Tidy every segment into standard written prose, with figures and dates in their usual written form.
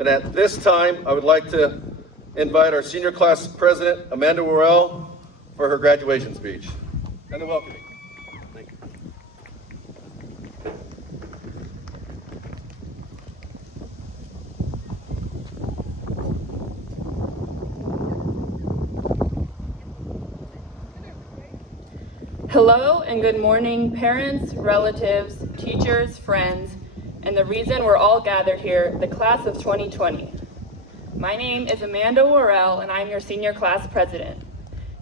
And at this time, I would like to invite our senior class president, Amanda Worrell, for her graduation speech and the welcoming. Thank you. Hello and good morning, parents, relatives, teachers, friends, and the reason we're all gathered here, the class of 2020. My name is Amanda Worrell, and I'm your senior class president.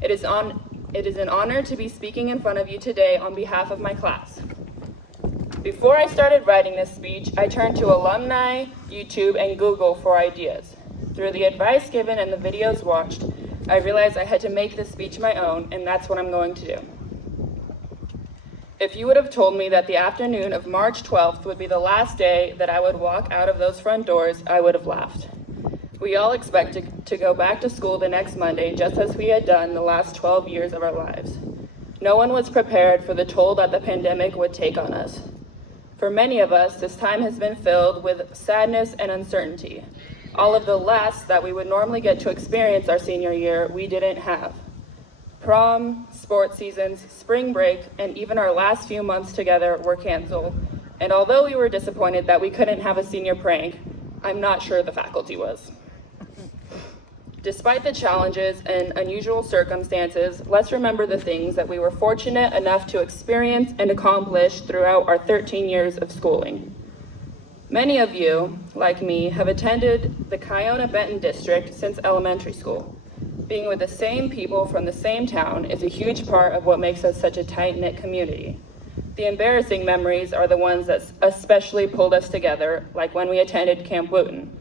It is an honor to be speaking in front of you today on behalf of my class. Before I started writing this speech, I turned to alumni, YouTube, and Google for ideas. Through the advice given and the videos watched, I realized I had to make this speech my own, and that's what I'm going to do. If you would have told me that the afternoon of March 12th would be the last day that I would walk out of those front doors, I would have laughed. We all expected to go back to school the next Monday, just as we had done the last 12 years of our lives. No one was prepared for the toll that the pandemic would take on us. For many of us, this time has been filled with sadness and uncertainty. All of the last that we would normally get to experience our senior year, we didn't have. Prom, sports seasons, spring break, and even our last few months together were canceled. And although we were disappointed that we couldn't have a senior prank, I'm not sure the faculty was. Despite the challenges and unusual circumstances, let's remember the things that we were fortunate enough to experience and accomplish throughout our 13 years of schooling. Many of you, like me, have attended the Kiona-Benton district since elementary school. Being with the same people from the same town is a huge part of what makes us such a tight-knit community. The embarrassing memories are the ones that especially pulled us together, like when we attended Camp Wooten.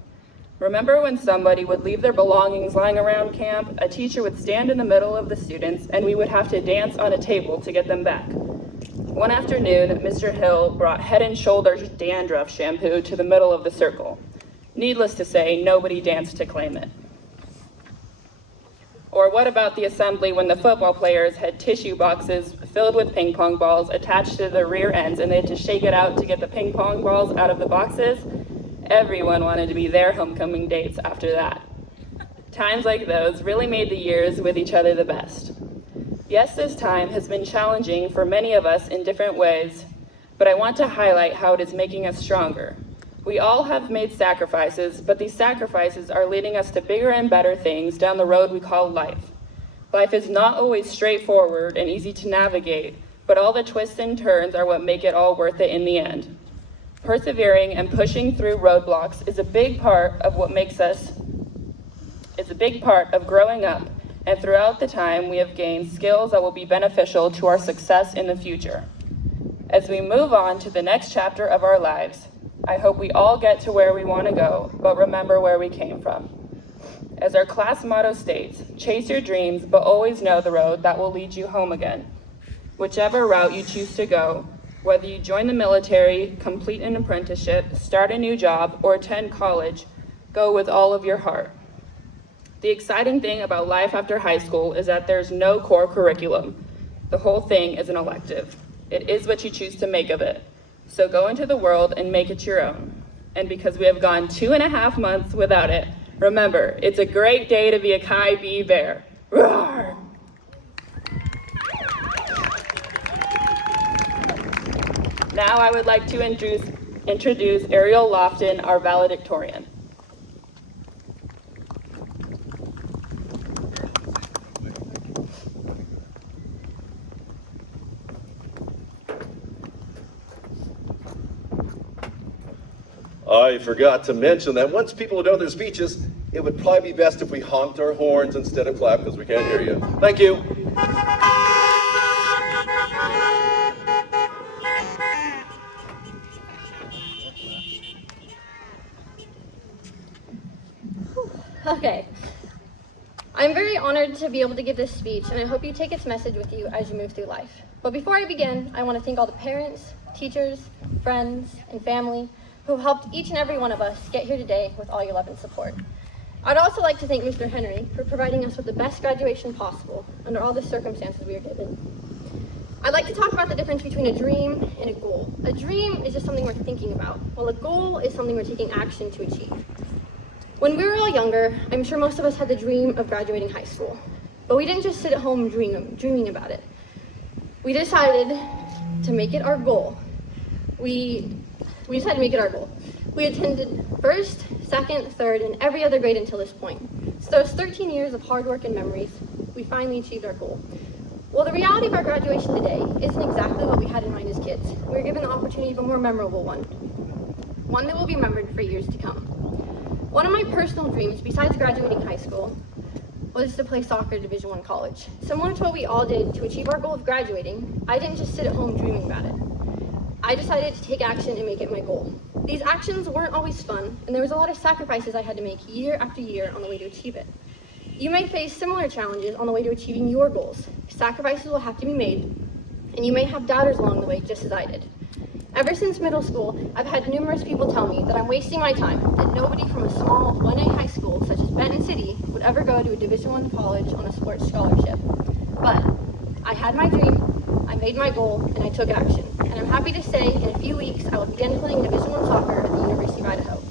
Remember when somebody would leave their belongings lying around camp, a teacher would stand in the middle of the students, and we would have to dance on a table to get them back. One afternoon, Mr. Hill brought Head and Shoulders dandruff shampoo to the middle of the circle. Needless to say, nobody danced to claim it. Or what about the assembly when the football players had tissue boxes filled with ping pong balls attached to their rear ends and they had to shake it out to get the ping pong balls out of the boxes? Everyone wanted to be their homecoming dates after that. Times like those really made the years with each other the best. Yes, this time has been challenging for many of us in different ways, but I want to highlight how it is making us stronger. We all have made sacrifices, but these sacrifices are leading us to bigger and better things down the road we call life. Life is not always straightforward and easy to navigate, but all the twists and turns are what make it all worth it in the end. Persevering and pushing through roadblocks is a big part of what makes us, it's a big part of growing up, and throughout the time we have gained skills that will be beneficial to our success in the future. As we move on to the next chapter of our lives, I hope we all get to where we want to go, but remember where we came from. As our class motto states, chase your dreams, but always know the road that will lead you home again. Whichever route you choose to go, whether you join the military, complete an apprenticeship, start a new job, or attend college, go with all of your heart. The exciting thing about life after high school is that there's no core curriculum. The whole thing is an elective. It is what you choose to make of it. So go into the world and make it your own. And because we have gone 2.5 months without it, remember, it's a great day to be a Chi Bee Bear. Roar! Now I would like to introduce Ariel Lofton, our valedictorian. I forgot to mention that once people know their speeches, it would probably be best if we honked our horns instead of clap because we can't hear you. Thank you. Okay. I'm very honored to be able to give this speech, and I hope you take its message with you as you move through life. But before I begin, I want to thank all the parents, teachers, friends, and family who helped each and every one of us get here today with all your love and support. I'd also like to thank Mr. Henry for providing us with the best graduation possible under all the circumstances we were given. I'd like to talk about the difference between a dream and a goal. A dream is just something we're thinking about, while a goal is something we're taking action to achieve. When we were all younger, I'm sure most of us had the dream of graduating high school. But we didn't just sit at home dreaming about it. We decided to make it our goal. We decided to make it our goal. We attended first, second, third, and every other grade until this point. So those 13 years of hard work and memories, we finally achieved our goal. Well, the reality of our graduation today isn't exactly what we had in mind as kids. We were given the opportunity of a more memorable one that will be remembered for years to come. One of my personal dreams, besides graduating high school, was to play soccer at Division I college. Similar to what we all did to achieve our goal of graduating, I didn't just sit at home dreaming about it. I decided to take action and make it my goal. These actions weren't always fun, and there was a lot of sacrifices I had to make year after year on the way to achieve it. You may face similar challenges on the way to achieving your goals. Sacrifices will have to be made, and you may have doubters along the way, just as I did. Ever since middle school, I've had numerous people tell me that I'm wasting my time, that nobody from a small 1A high school such as Benton City would ever go to a Division I college on a sports scholarship. But I had my dream, I made my goal, and I took action. And I'm happy to say in a few weeks I will begin playing Division I soccer at the University of Idaho.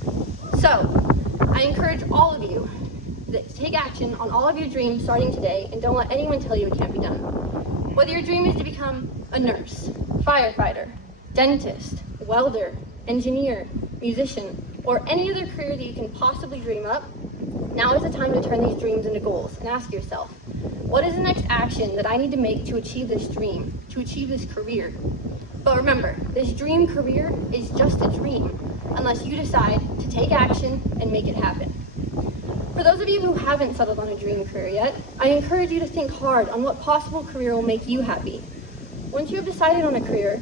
So, I encourage all of you to take action on all of your dreams starting today, and don't let anyone tell you it can't be done. Whether your dream is to become a nurse, firefighter, dentist, welder, engineer, musician, or any other career that you can possibly dream up, now is the time to turn these dreams into goals and ask yourself, what is the next action that I need to make to achieve this dream, to achieve this career? But remember, this dream career is just a dream unless you decide to take action and make it happen. For those of you who haven't settled on a dream career yet, I encourage you to think hard on what possible career will make you happy. Once you have decided on a career,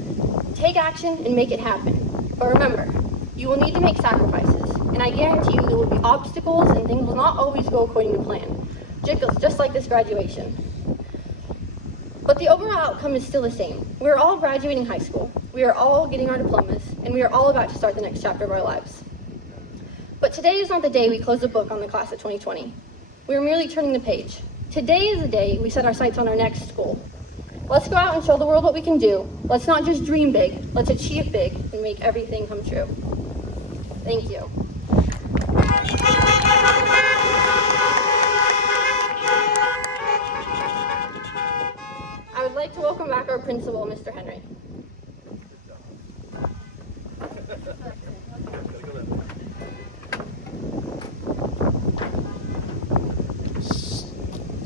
take action and make it happen. But remember, you will need to make sacrifices, and I guarantee you there will be obstacles and things will not always go according to plan, just like this graduation. But the overall outcome is still the same. We are all graduating high school, we are all getting our diplomas, and we are all about to start the next chapter of our lives. But today is not the day we close the book on the class of 2020. We are merely turning the page. Today is the day we set our sights on our next goal. Let's go out and show the world what we can do. Let's not just dream big, let's achieve big and make everything come true. Thank you. I would like to welcome back our principal, Mr. Henry.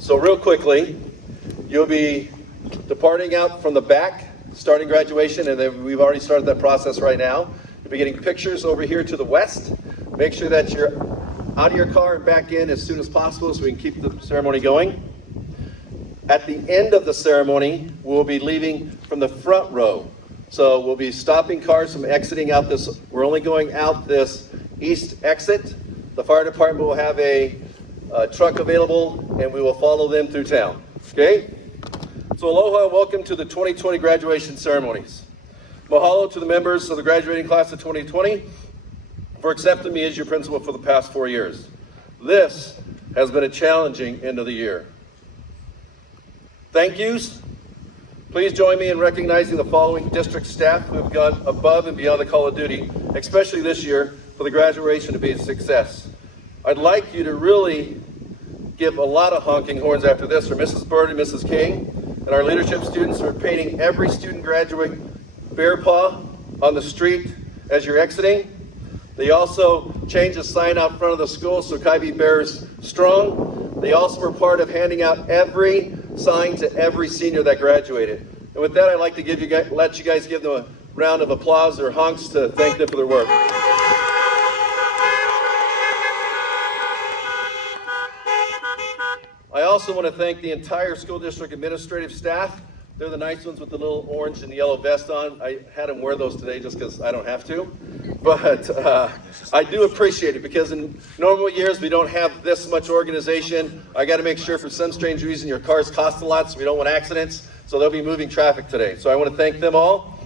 So real quickly, you'll be departing out from the back, starting graduation, and then we've already started that process right now. You'll be getting pictures over here to the west. Make sure that you're out of your car and back in as soon as possible so we can keep the ceremony going. At the end of the ceremony, we'll be leaving from the front row. So we'll be stopping cars from exiting out this, we're only going out this east exit. The fire department will have a truck available and we will follow them through town, okay? So aloha and welcome to the 2020 graduation ceremonies. Mahalo to the members of the graduating class of 2020 for accepting me as your principal for the past 4 years. This has been a challenging end of the year. Thank yous. Please join me in recognizing the following district staff who have gone above and beyond the call of duty, especially this year, for the graduation to be a success. I'd like you to really give a lot of honking horns after this for Mrs. Bird and Mrs. King and our leadership students who are painting every student graduate bear paw on the street as you're exiting. They also changed the sign out front of the school so Kaibi Bears strong. They also were part of handing out every sign to every senior that graduated. And with that, I'd like to let you guys give them a round of applause or honks to thank them for their work. I also want to thank the entire school district administrative staff. They're the nice ones with the little orange and yellow vest on. I had them wear those today just because I don't have to. But I do appreciate it because in normal years we don't have this much organization. I got to make sure for some strange reason your cars cost a lot so we don't want accidents. So they'll be moving traffic today. So I want to thank them all.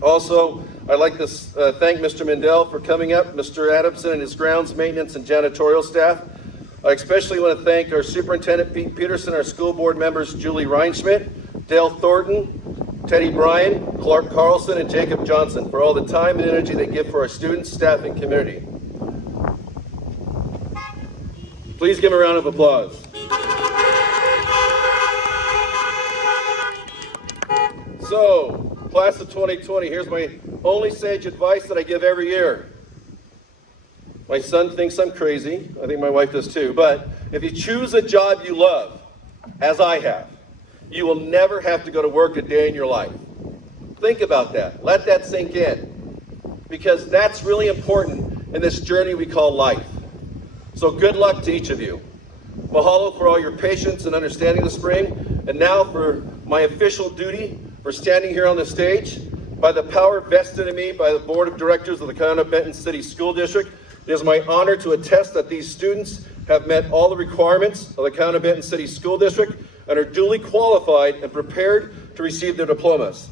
Also, I'd like to thank Mr. Mendel for coming up, Mr. Adamson and his grounds maintenance and janitorial staff. I especially want to thank our superintendent, Pete Peterson, our school board members, Julie Reinschmidt, Dale Thornton, Teddy Bryan, Clark Carlson, and Jacob Johnson for all the time and energy they give for our students, staff, and community. Please give him a round of applause. So, class of 2020, here's my only sage advice that I give every year. My son thinks I'm crazy. I think my wife does too. But if you choose a job you love, as I have, you will never have to go to work a day in your life. Think about that. Let that sink in. Because that's really important in this journey we call life. So good luck to each of you. Mahalo for all your patience and understanding this spring. And now for my official duty for standing here on the stage. By the power vested in me by the Board of Directors of the Kiona-Benton City School District, it is my honor to attest that these students have met all the requirements of the Kiona-Benton City School District and are duly qualified and prepared to receive their diplomas.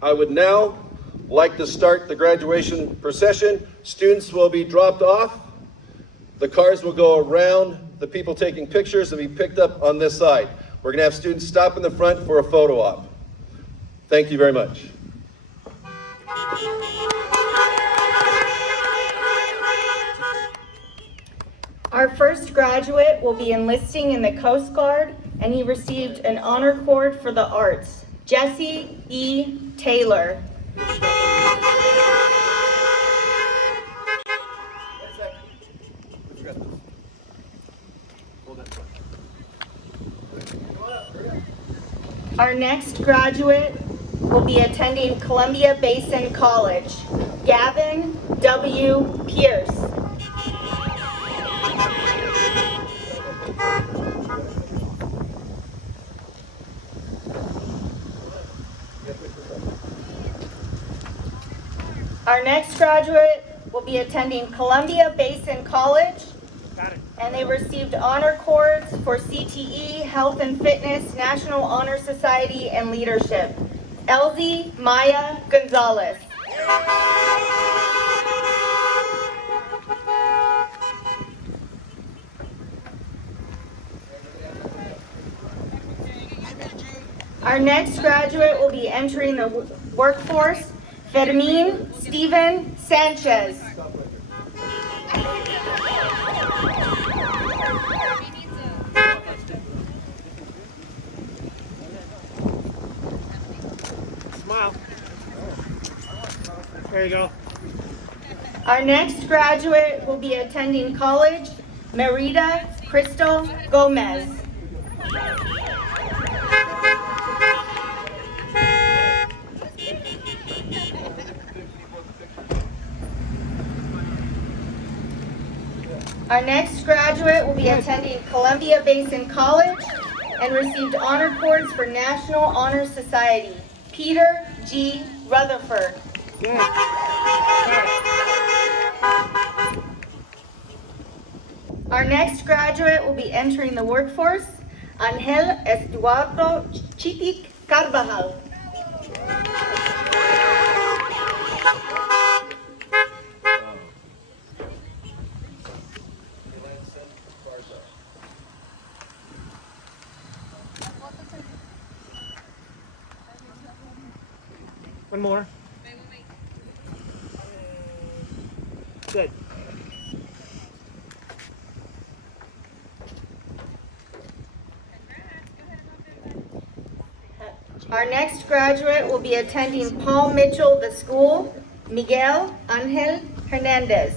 I would now like to start the graduation procession. Students will be dropped off. The cars will go around the people taking pictures and be picked up on this side. We're gonna have students stop in the front for a photo op. Thank you very much. Our first graduate will be enlisting in the Coast Guard, and he received an honor cord for the arts. Jesse E. Taylor. Our next graduate will be attending Columbia Basin College. Gavin W. Pierce. Our next graduate will be attending Columbia Basin College, and they received honor cords for CTE, Health and Fitness, National Honor Society, and Leadership. Elsie Maya Gonzalez. Our next graduate will be entering the workforce. Fermin Steven Sanchez. Smile. There you go. Our next graduate will be attending college. Merida Crystal Gomez. Our next graduate will be attending Columbia Basin College and received honor cords for National Honor Society. Peter G. Rutherford. Our next graduate will be entering the workforce. Angel Eduardo Chitic Carvajal. One more. Good. Our next graduate will be attending Paul Mitchell the School, Miguel Angel Hernandez.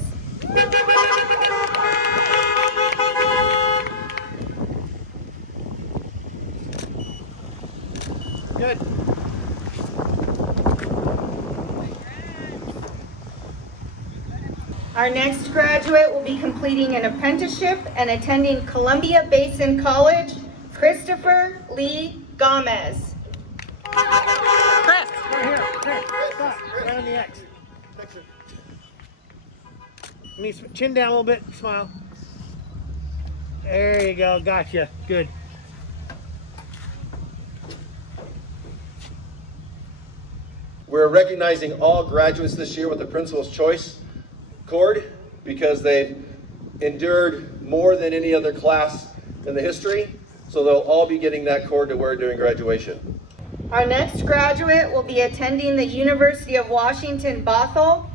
Good. Our next graduate will be completing an apprenticeship and attending Columbia Basin College, Christopher Lee Gomez. Chris! Right here. Stop. Right on the X. Picture. Let me chin down a little bit. Smile. There you go. Gotcha. Good. We're recognizing all graduates this year with the Principal's Choice cord because they've endured more than any other class in the history. So they'll all be getting that cord to wear during graduation. Our next graduate will be attending the University of Washington, Bothell,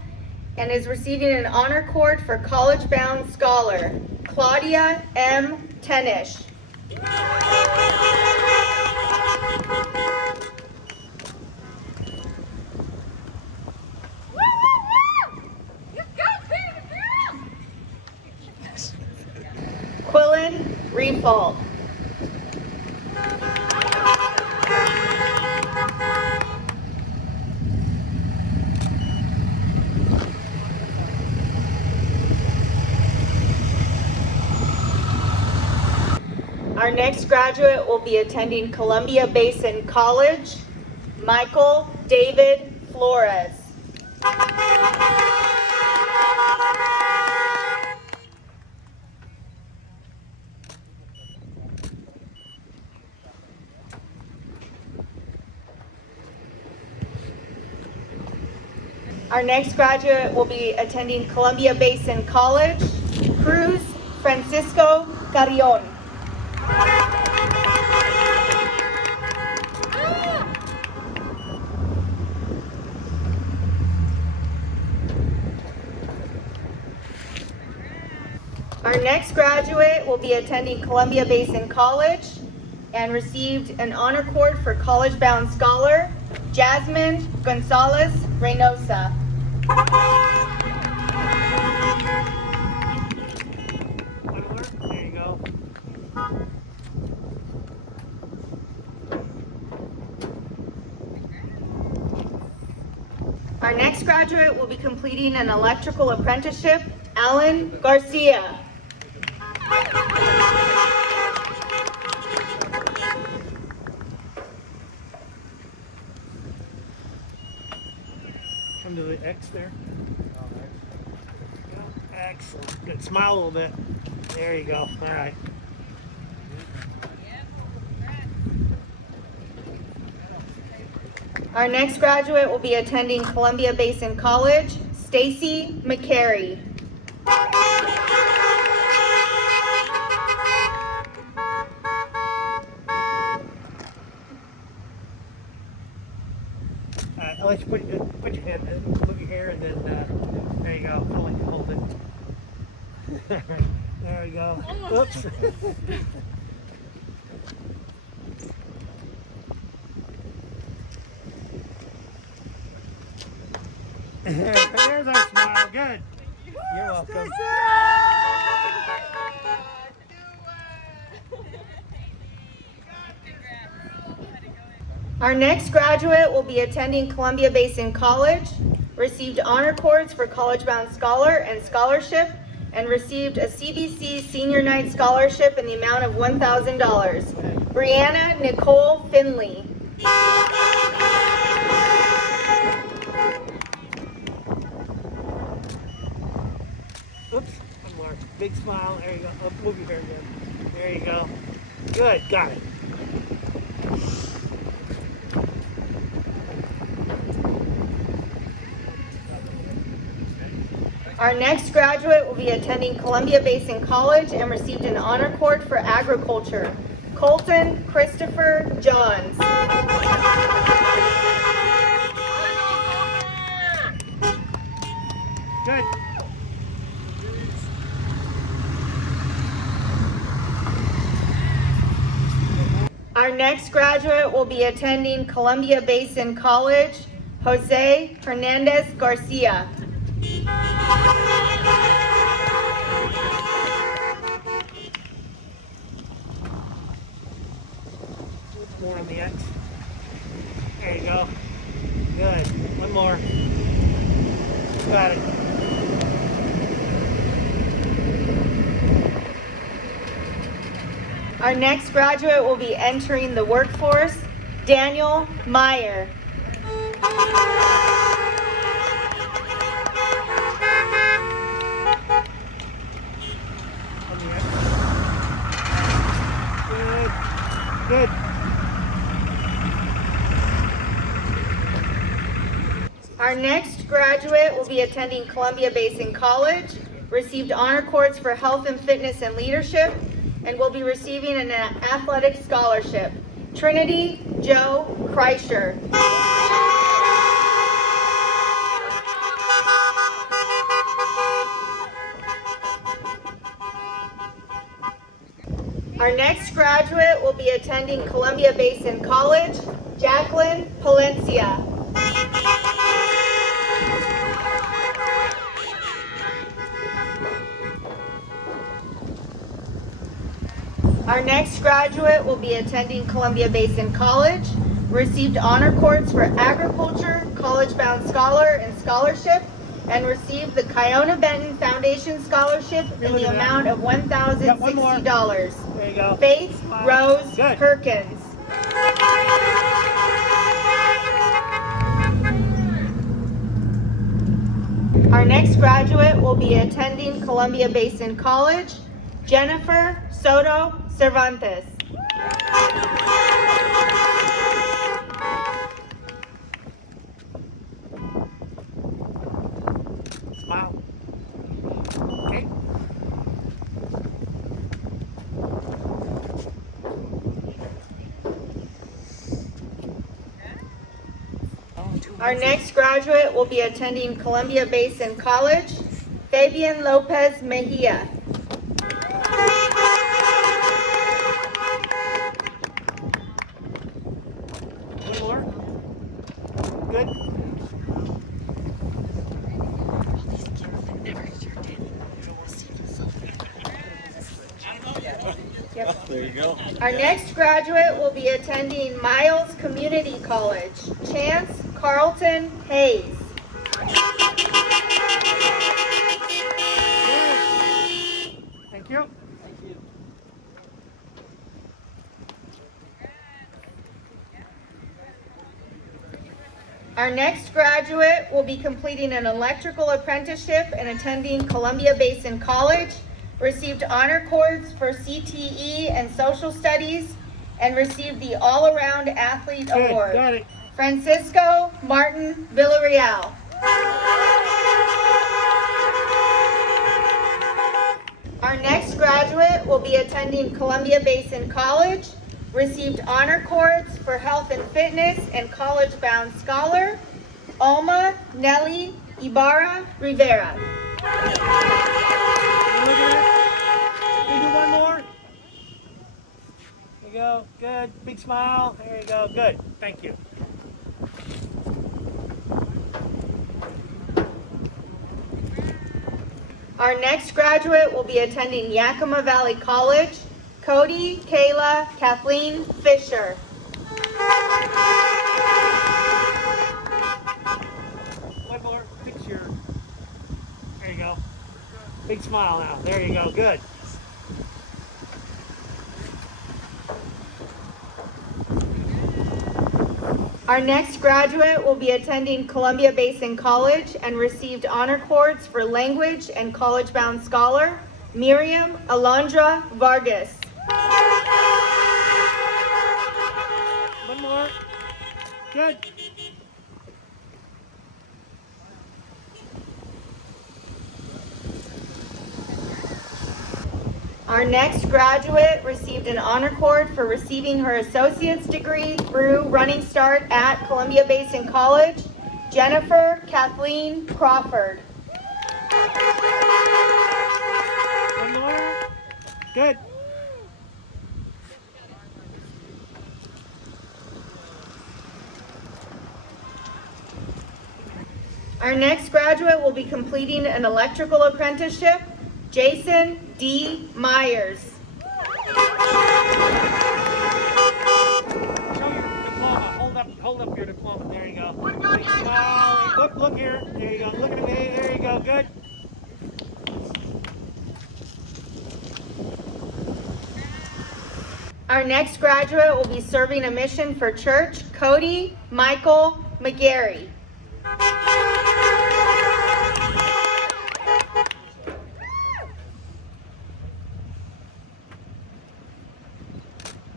and is receiving an honor cord for College Bound Scholar, Claudia M. Tenish. Quillen Refault. Our next graduate will be attending Columbia Basin College, Michael David Flores. Our next graduate will be attending Columbia Basin College, Cruz Francisco Carrion. Our next graduate will be attending Columbia Basin College and received an honor cord for College Bound Scholar, Jasmine Gonzalez Reynosa. There you go. Our next graduate will be completing an electrical apprenticeship, Alan Garcia. Come to the X there. Excellent. Good. Smile a little bit. There you go. All right. Our next graduate will be attending Columbia Basin College, Stacy McCary. I'll let you put your hand, move your hair, and then there you go. I'll let you hold it. There we go. Oops. There's our smile. Good. You're welcome. Our next graduate will be attending Columbia Basin College, received honor cords for College Bound Scholar and Scholarship, and received a CBC Senior Night Scholarship in the amount of $1,000. Brianna Nicole Finley. Oops, one more. Big smile. There you go. Oh, move your hair again. There you go. Good. Got it. Our next graduate will be attending Columbia Basin College and received an honor cord for agriculture. Colton Christopher Johns. Good. Our next graduate will be attending Columbia Basin College, Jose Hernandez Garcia. More on the X. There you go. Good. One more. Got it. Our next graduate will be entering the workforce, Daniel Meyer. On the X. Good. Good. Our next graduate will be attending Columbia Basin College, received honor cords for health and fitness and leadership, and will be receiving an athletic scholarship. Trinity Joe Kreischer. Our next graduate will be attending Columbia Basin College, Jacqueline Palencia. Our next graduate will be attending Columbia Basin College, received honor cords for agriculture, college-bound scholar and scholarship, and received the Kiona-Benton Foundation Scholarship in the amount of $1,060. There you go. Faith Rose Good. Perkins. Our next graduate will be attending Columbia Basin College, Jennifer Soto Cervantes. Smile. Okay. Our next graduate will be attending Columbia Basin College, Fabian Lopez Mejia. One more. Good. There you go. Our next graduate will be attending Miles Community College, Chance Carlton Hayes. Thank you. Our next graduate will be completing an electrical apprenticeship and attending Columbia Basin College, received honor cords for CTE and social studies, and received the all-around athlete Good. award. Got it. Francisco Martin Villarreal. Our next graduate will be attending Columbia Basin College, received honor cords for health and fitness and college-bound scholar, Alma Nelly Ibarra Rivera. Look at it. Can you do one more? There you go. Good. Big smile. There you go. Good. Thank you. Our next graduate will be attending Yakima Valley College, Cody Kayla Kathleen Fisher. One more picture. There you go. Big smile now. There you go. Good. Our next graduate will be attending Columbia Basin College and received honor cords for language and college-bound scholar, Miriam Alondra Vargas. One more. Good. Our next graduate received an honor cord for receiving her associate's degree through Running Start at Columbia Basin College, Jennifer Kathleen Crawford. One more. Good. Our next graduate will be completing an electrical apprenticeship, Jason D. Myers. Show your diploma. Hold up your diploma. There you go. Big smile. Look here. There you go. Look at me. There you go. Good. Our next graduate will be serving a mission for church, Cody Michael McGarry.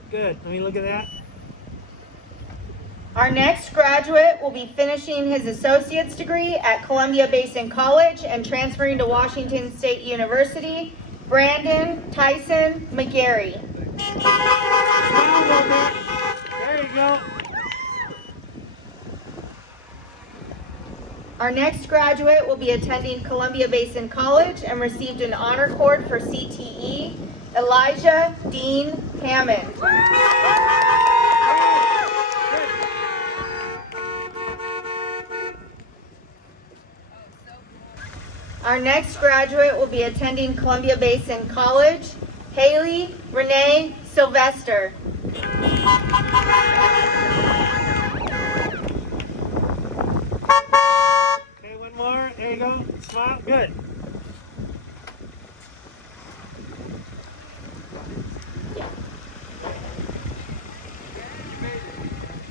Good. Let me look at that. Our next graduate will be finishing his associate's degree at Columbia Basin College and transferring to Washington State University, Brandon Tyson McGarry. Smile a little bit. There you go. Our next graduate will be attending Columbia Basin College and received an honor cord for CTE, Elijah Dean Hammond. Our next graduate will be attending Columbia Basin College, Haley Renee Sylvester. Okay, one more. There you go. Smile. Good.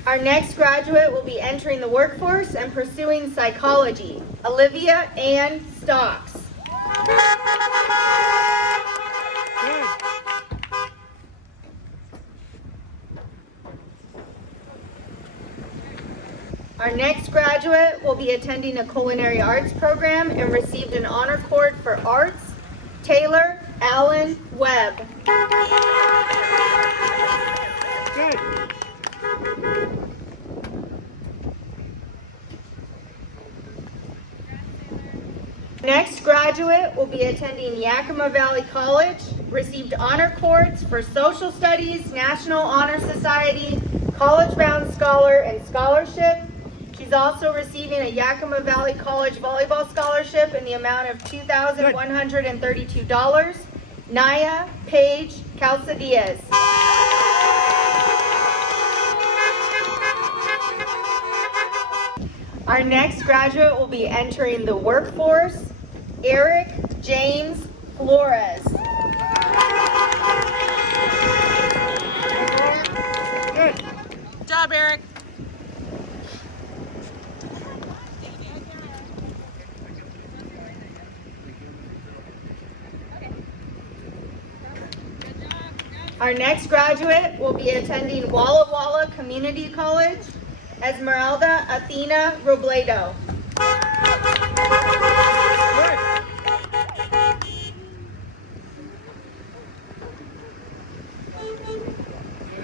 Our next graduate will be entering the workforce and pursuing psychology, Olivia Ann Stocks. Good. Our next graduate will be attending a culinary arts program and received an honor cord for arts, Taylor Allen Webb. Good. Next graduate will be attending Yakima Valley College, received honor cords for social studies, National Honor Society, College Bound Scholar, and scholarship. She's also receiving a Yakima Valley College volleyball scholarship in the amount of $2,132. Naya Paige Calzadiaz. Our next graduate will be entering the workforce, Eric James Flores. Good. Good job, Eric. Our next graduate will be attending Walla Walla Community College, Esmeralda Athena Robledo.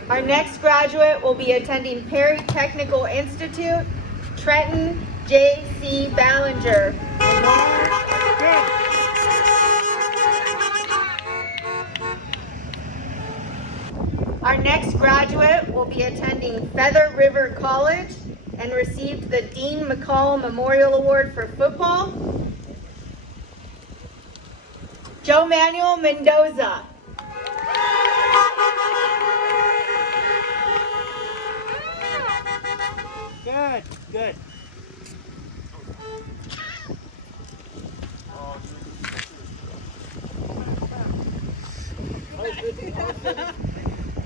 Our next graduate will be attending Perry Technical Institute, Trenton J.C. Ballinger. Good. Our next graduate will be attending Feather River College and received the Dean McCall Memorial Award for football, Joe Manuel Mendoza. Good. Good.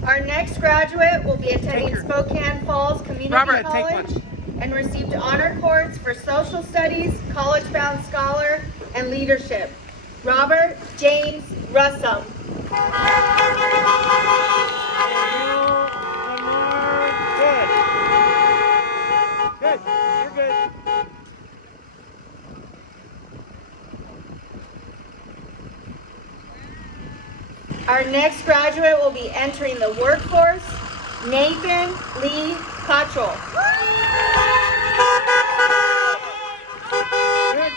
Our next graduate will be attending Spokane Falls Community Robert, take College and received honor cords for social studies, college bound scholar, and leadership. Robert James Russum. One more. Good. Good. You're good. Our next graduate will be entering the workforce, Nathan Lee Cottrell. Good.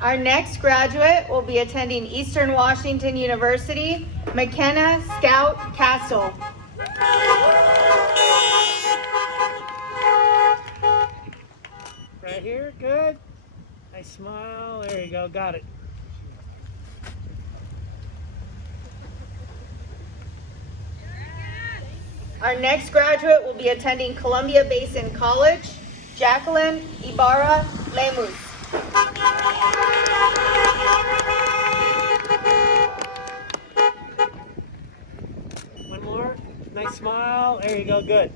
Our next graduate will be attending Eastern Washington University, McKenna Scout Castle. Right here. Good. Nice smile. There you go. Got it. Our next graduate will be attending Columbia Basin College, Jacqueline Ibarra Lemus. One more. Nice smile. There you go. Good.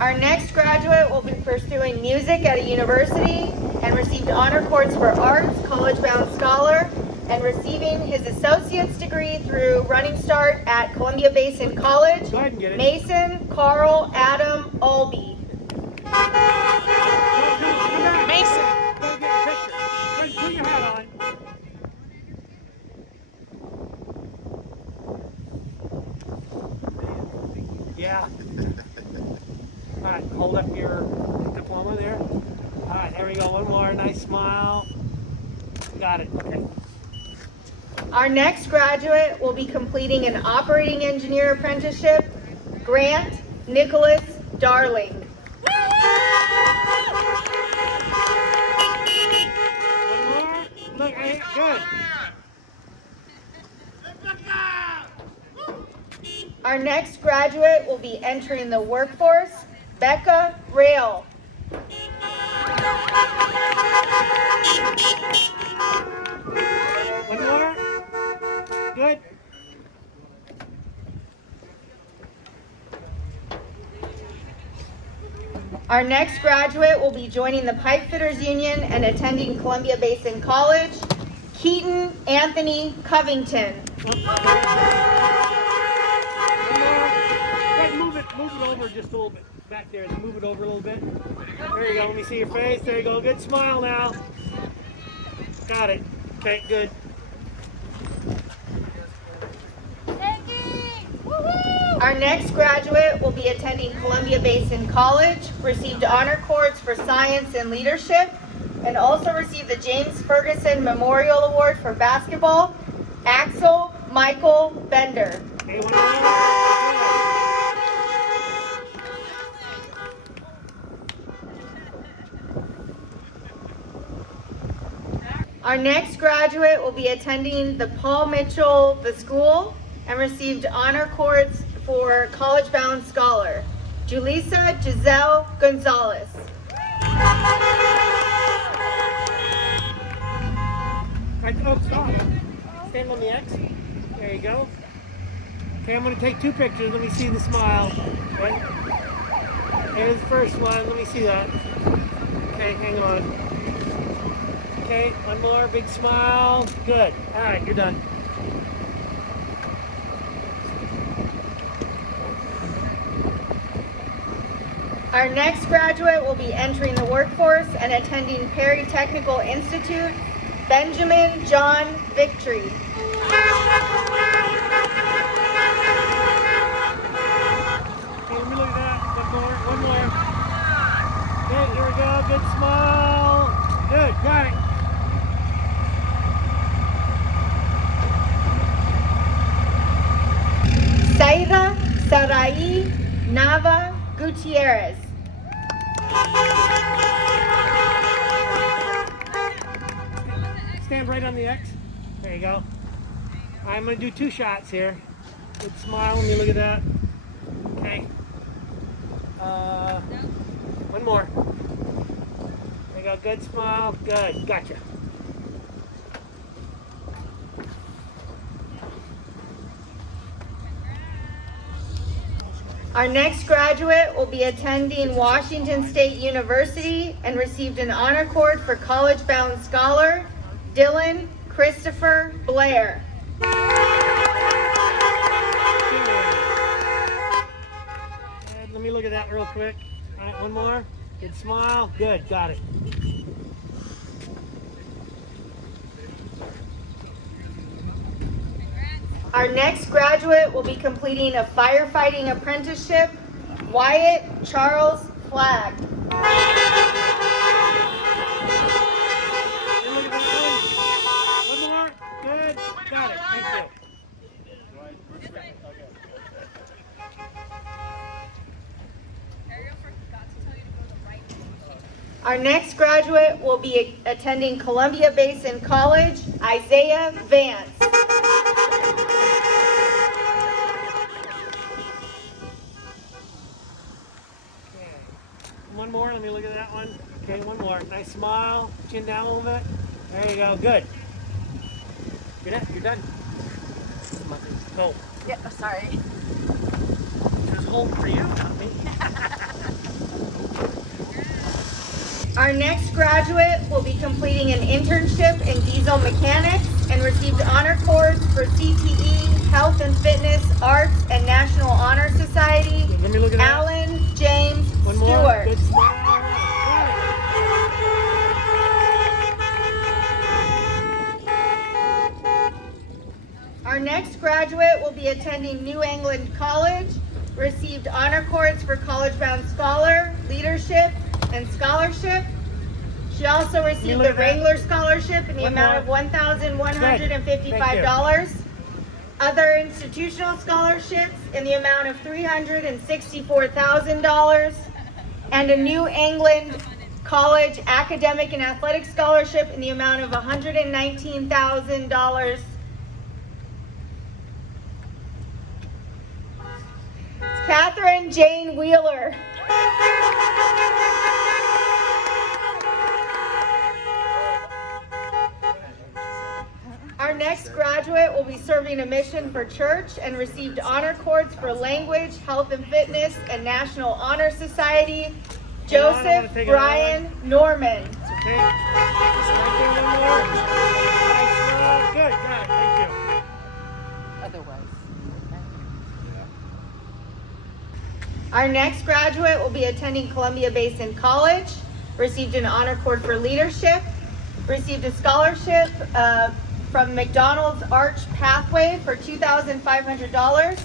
Our next graduate will be pursuing music at a university and received honor cords for arts, college-bound scholar, and receiving his associate's degree through Running Start at Columbia Basin College, Go ahead and get it. Mason Carl Adam Albee. Mason. Go get a picture. Go ahead and put your hat on. Yeah. All right. Hold more. Nice smile. Got it. Okay. Our next graduate will be completing an operating engineer apprenticeship, Grant Nicholas Darling. One more. Look, hey, good. Our next graduate will be entering the workforce, Becca Rail. One more. Good. Our next graduate will be joining the Pipe Fitters Union and attending Columbia Basin College, Keaton Anthony Covington. One more. Good, move it over just a little bit. Back there, move it over a little bit. There you go, let me see your face. There you go, good smile now. Got it. Okay, good. Our next graduate will be attending Columbia Basin College, received honor cords for science and leadership, and also received the James Ferguson Memorial Award for basketball, Axel Michael Bender. Okay, one more. Our next graduate will be attending the Paul Mitchell the School and received honor cords for College Bound Scholar, Julissa Giselle Gonzalez. Right, oh, stop. Stand on the X. There you go. Okay, I'm going to take two pictures. Let me see the smile. Okay. Here's the first one. Let me see that. Okay, hang on. Okay, one more. Big smile. Good. All right, you're done. Our next graduate will be entering the workforce and attending Perry Technical Institute, Benjamin John Victory. Okay, let me look at that. One more. Good, here we go. Good smile. Good, got it. Saida Sarai Nava Gutierrez. Stand right on the X. There you go. I'm going to do two shots here. Good smile. Let me look at that. Okay. One more. There you go. Good smile. Good. Gotcha. Our next graduate will be attending Washington State University and received an honor cord for College Bound Scholar, Dylan Christopher Blair. And let me look at that real quick. All right, one more. Good smile. Good. Got it. Our next graduate will be completing a firefighting apprenticeship, Wyatt Charles Flagg. And look at that one. One more. Good. Got it. Thank you. Our next graduate will be attending Columbia Basin College, Isaiah Vance. One more, let me look at that one. Okay, one more. Nice smile. Chin down a little bit. There you go. Good. You're done. Go. Yeah, sorry. There's hope for you, not me. Our next graduate will be completing an internship in diesel mechanics and received honor cords for CTE, Health and Fitness, Arts, and National Honor Society, Let me look at that. Alan James One more. Stewart. Good smile. Our next graduate will be attending New England College, received honor cords for College Bound Scholar, Leadership, and Scholarship, She also received the Wrangler Scholarship in the amount of $1,155. Other institutional scholarships in the amount of $364,000. And a New England College Academic and Athletic Scholarship in the amount of $119,000. Catherine Jane Wheeler. Our next graduate will be serving a mission for church and received honor cords for language, health and fitness, and National Honor Society. Joseph Brian Norman. Okay. Nice good, got it, thank you. Otherwise. Our next graduate will be attending Columbia Basin College, received an honor cord for leadership, received a scholarship from McDonald's Arch Pathway for $2,500,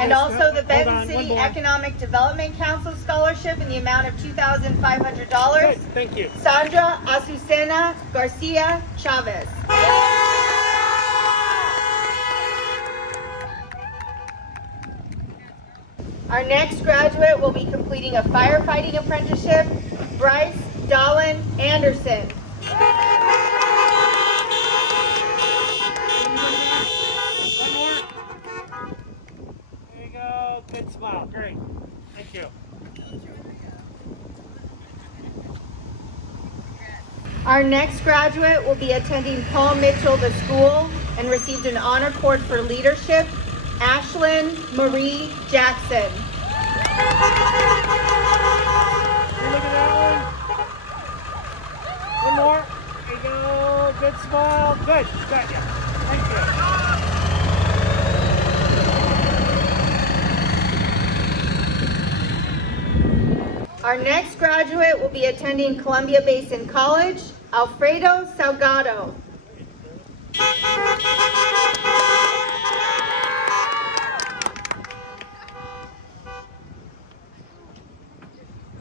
and also the Benton City Economic Development Council Scholarship in the amount of $2,500. Good, thank you. Sandra Azucena Garcia Chavez. Our next graduate will be completing a firefighting apprenticeship, Bryce Dolan Anderson. One more. There you go. Good smile. Great. Thank you. Our next graduate will be attending Paul Mitchell the school and received an honor cord for leadership, Ashlyn Marie Jackson. Look at that one. One more. There you go. Good smile. Good. Got you. Thank you. Our next graduate will be attending Columbia Basin College, Alfredo Salgado.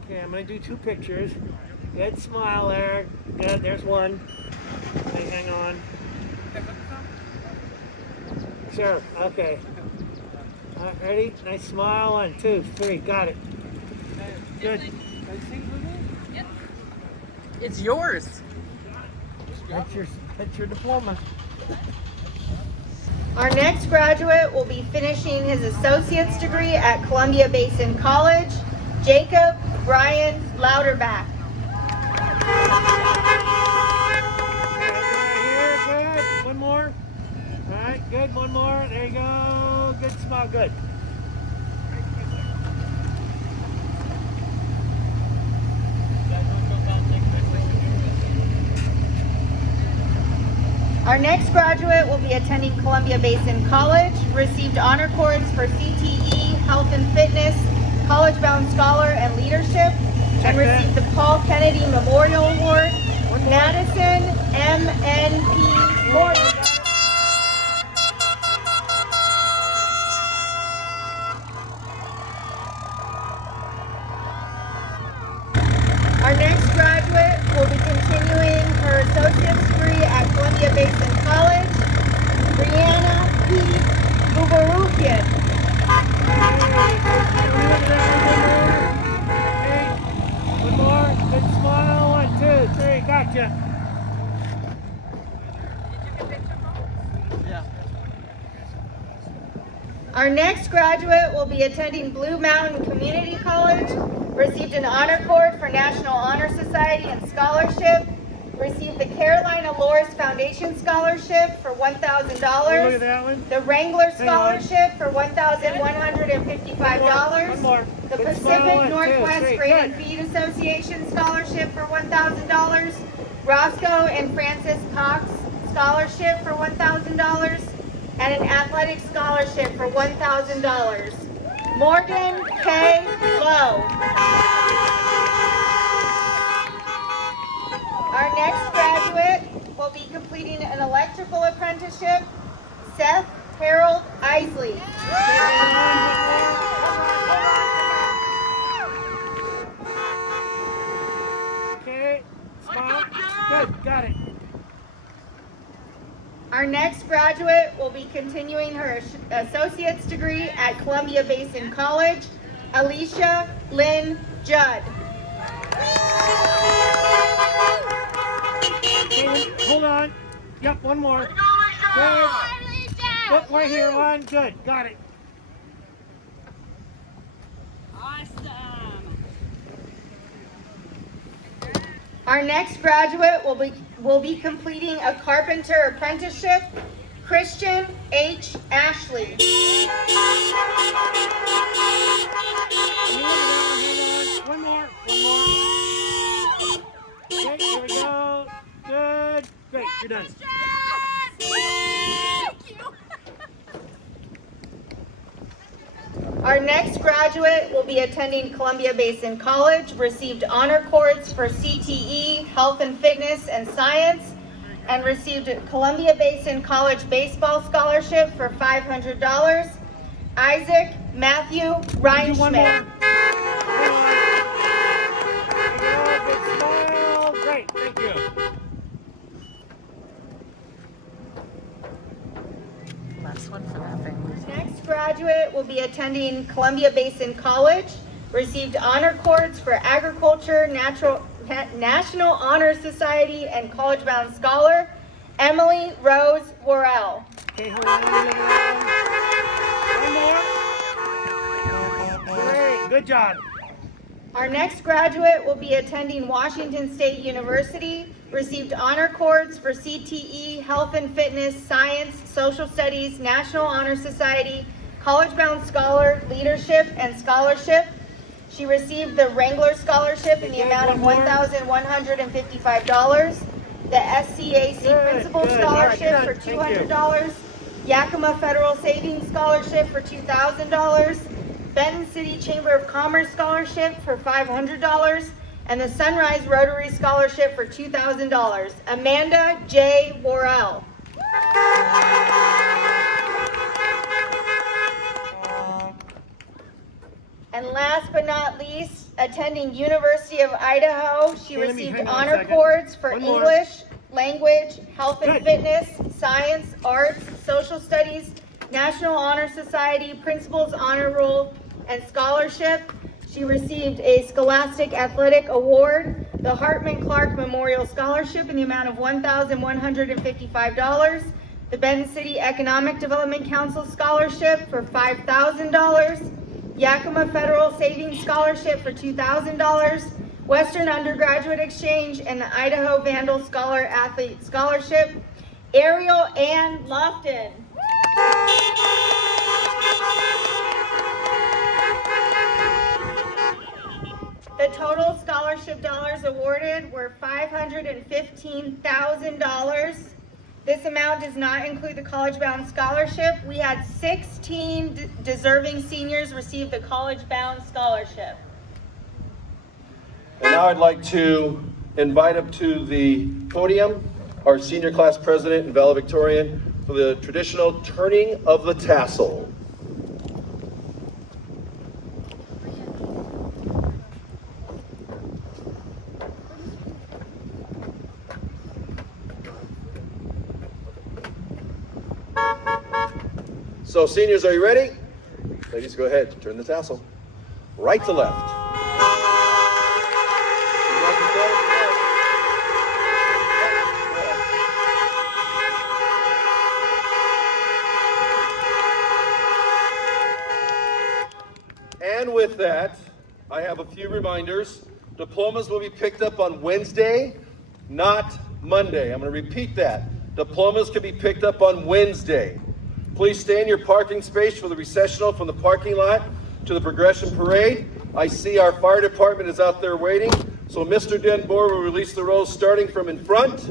Okay, I'm going to do two pictures. Good smile there. Good, there's one. Okay, hang on. Sure, okay. All right, ready? Nice smile. 1, 2, 3. Got it. Good. It's yours. That's your diploma. Our next graduate will be finishing his associate's degree at Columbia Basin College, Jacob Brian Louderback. Right here, good. One more. All right, good. One more. There you go. Good smile. Good. Our next graduate will be attending Columbia Basin College, received honor cords for CTE, health and fitness, college-bound scholar, and leadership, and received the Paul Kennedy Memorial Award, Madison M.N.P. Morgan. Our next graduate will be continuing her associate's degree at Columbia Basin College, Brianna P. Bubarukian. One more. Good smile. 1, 2, 3. Gotcha. Our next graduate will be attending Blue Mountain Community College, received an honor cord for National Honor Society and scholarship, received the Carolina Loris Foundation Scholarship for Look at $1,000, that one. the Wrangler Hang on. Scholarship for $1,155, One more. the Good Pacific smile. 1, 2, Northwest 3. Grain Good. and Feed Association Scholarship for $1,000, Roscoe and Francis Cox Scholarship for $1,000, and an athletic scholarship for $1,000. Morgan K. Lowe. Our next graduate will be completing an electrical apprenticeship, Seth Harold Isley. Okay. Smile. Good, got it. Our next graduate will be continuing her associate's degree at Columbia Basin College, Alicia Lynn Judd. Hold on. Yep, one more. Good. Look right here, one. Good, got it. Awesome. Our next graduate will be completing a carpenter apprenticeship, Christian H. Ashley. One more. Okay, here we go. Good. Great, you're done. Our next graduate will be attending Columbia Basin College, received honor cords for CTE, Health and Fitness and Science, and received a Columbia Basin College Baseball Scholarship for $500. Isaac Matthew Reinschmidt. Great, thank you. Last one for that family. Next graduate will be attending Columbia Basin College, received honor cords for Agriculture, National Honor Society, and College Bound Scholar, Emily Rose Worrell. Okay, hold on. One more. Great, good job. Our next graduate will be attending Washington State University, received honor cords for CTE, Health and Fitness, Science, Social Studies, National Honor Society, College Bound Scholar, Leadership, and Scholarship. She received the Wrangler Scholarship in the amount of $1,155, the SCAC Principal Scholarship for $200, Yakima Federal Savings Scholarship for $2,000, Benton City Chamber of Commerce Scholarship for $500, and the Sunrise Rotary Scholarship for $2,000. Amanda J. Worrell. And last but not least, attending University of Idaho, she Okay, received hang on a honor second. cords for One more. English, language, health and Good. fitness, science, arts, social studies, National Honor Society, Principal's Honor Roll, and Scholarship. She received a Scholastic Athletic Award, the Hartman Clark Memorial Scholarship in the amount of $1,155, the Benton City Economic Development Council Scholarship for $5,000, Yakima Federal Savings Scholarship for $2,000, Western Undergraduate Exchange, and the Idaho Vandal Scholar Athlete Scholarship. Ariel Ann Lofton. The total scholarship dollars awarded were $515,000. This amount does not include the College Bound Scholarship. We had 16 deserving seniors receive the College Bound Scholarship. And now I'd like to invite up to the podium our senior class president and valedictorian for the traditional turning of the tassel. So seniors, are you ready? Ladies, go ahead, turn the tassel. Right to left. And with that, I have a few reminders. Diplomas will be picked up on Wednesday, not Monday. I'm going to repeat that. Diplomas can be picked up on Wednesday. Please stay in your parking space for the recessional from the parking lot to the progression parade. I see our fire department is out there waiting. So Mr. Denboer will release the rows starting from in front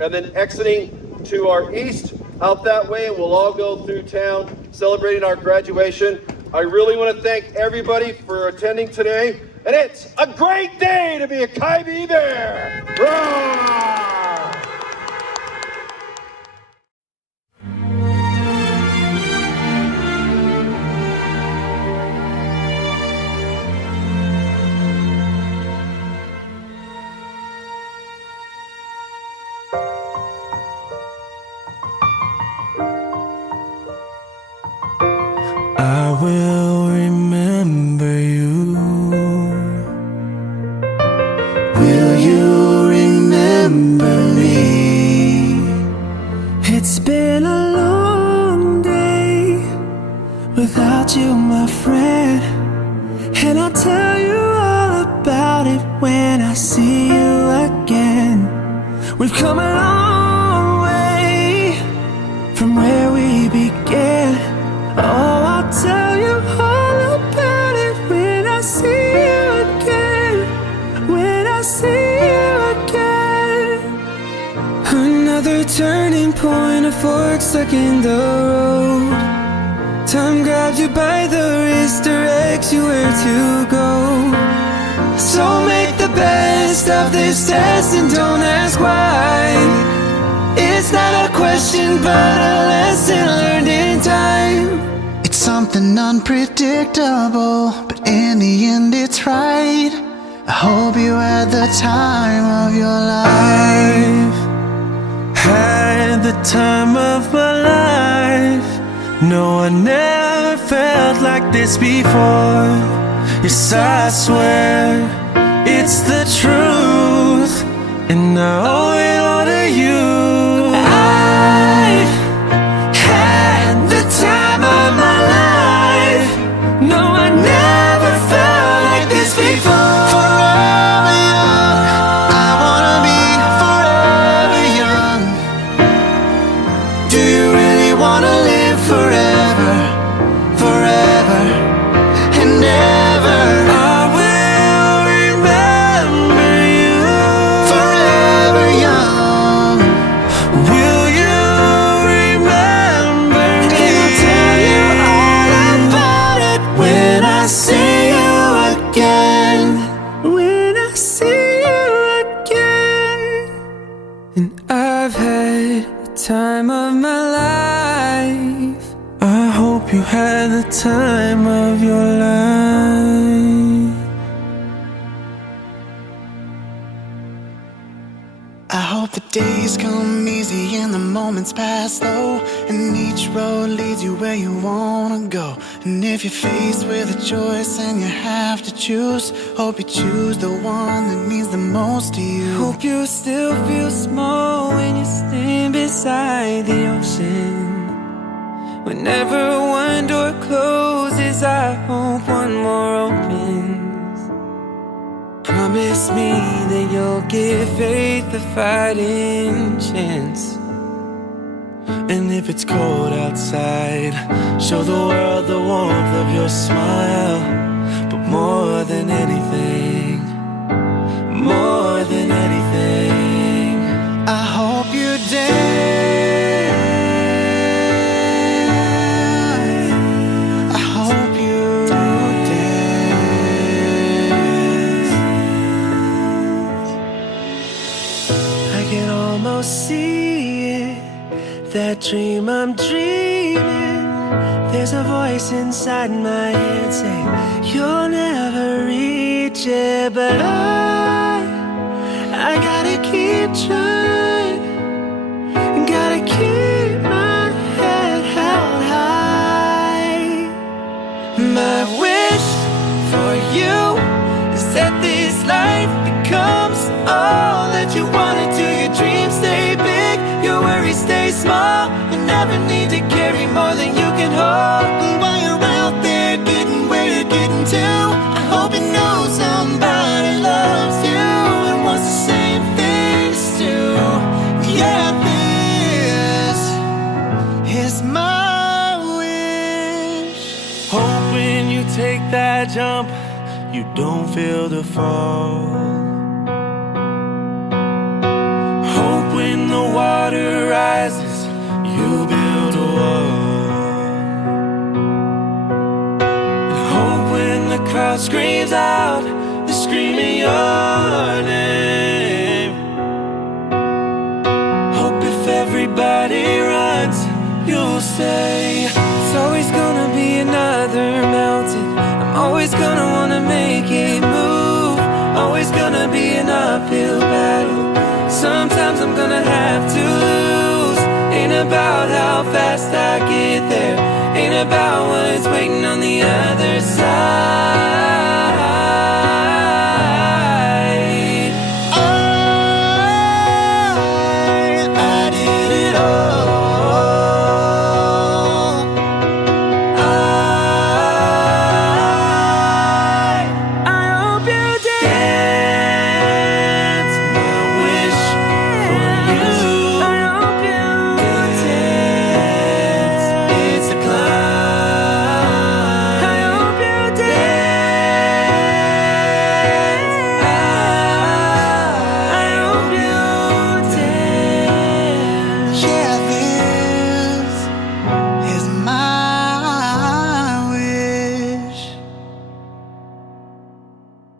and then exiting to our east out that way, and we'll all go through town celebrating our graduation. I really want to thank everybody for attending today, and it's a great day to be a KBHS Bear. Roar! remember me. It's been a long day without you, my friend, and I'll tell you all about it when I see you again. We've come a long way from where we began. Oh, I'll tell you all about it when I see you again. When I see you again. Another turning point, a fork stuck in the road. Time grabs you by the wrist, directs you where to go. So make the best of this test and don't ask why. It's not a question but a lesson learned in time. It's something unpredictable, but in the end it's right. I hope you had the time of your life. I've had the time of my life. No, I never felt like this before. Yes, I swear it's the truth, and I owe it all to you. I've had the time of my life. No, I never felt like this before. Forever young, I wanna be forever young. Do you really wanna live forever, forever and ever? I will remember you Forever young. Will you remember me? And I'll tell you all about it when I see you again. When I see you again. And I've had the time of my life. I hope you had the time of your life. I hope the days come easy and the moments pass slow, and each road leads you where you wanna go. And if you're faced with a choice and you have to choose, hope you choose the one that means the most to you. Hope you still feel small when you stand beside the ocean. Whenever one door closes, I hope one more opens. Promise me that you'll give faith a fighting chance. And if it's cold outside, show the world the warmth of your smile. But more than anything, more than anything, I hope you dance. I hope you dance. I can almost see it, that dream I'm dreaming. There's a voice inside my head saying you'll never reach it, but I gotta keep trying, gotta keep my head held high. My wish for you is that this life becomes all that you wanna do. Your dreams stay big, your worries stay small. You never need to carry more than you can hold. And while you're out there getting where you're getting to, I hope you know somebody loves you and wants the same things too. Yeah, this is my wish. Hope when you take that jump, you don't feel the fall. Hope when the water rises, you build a wall. And hope when the crowd screams out, they're screaming your name. Hope if everybody runs, you'll say it's always gonna be another mountain. I'm always gonna wanna make it move. Always gonna be an uphill battle. Sometimes I'm gonna have to lose. Ain't about how fast I get there, ain't about what's waiting on the other side.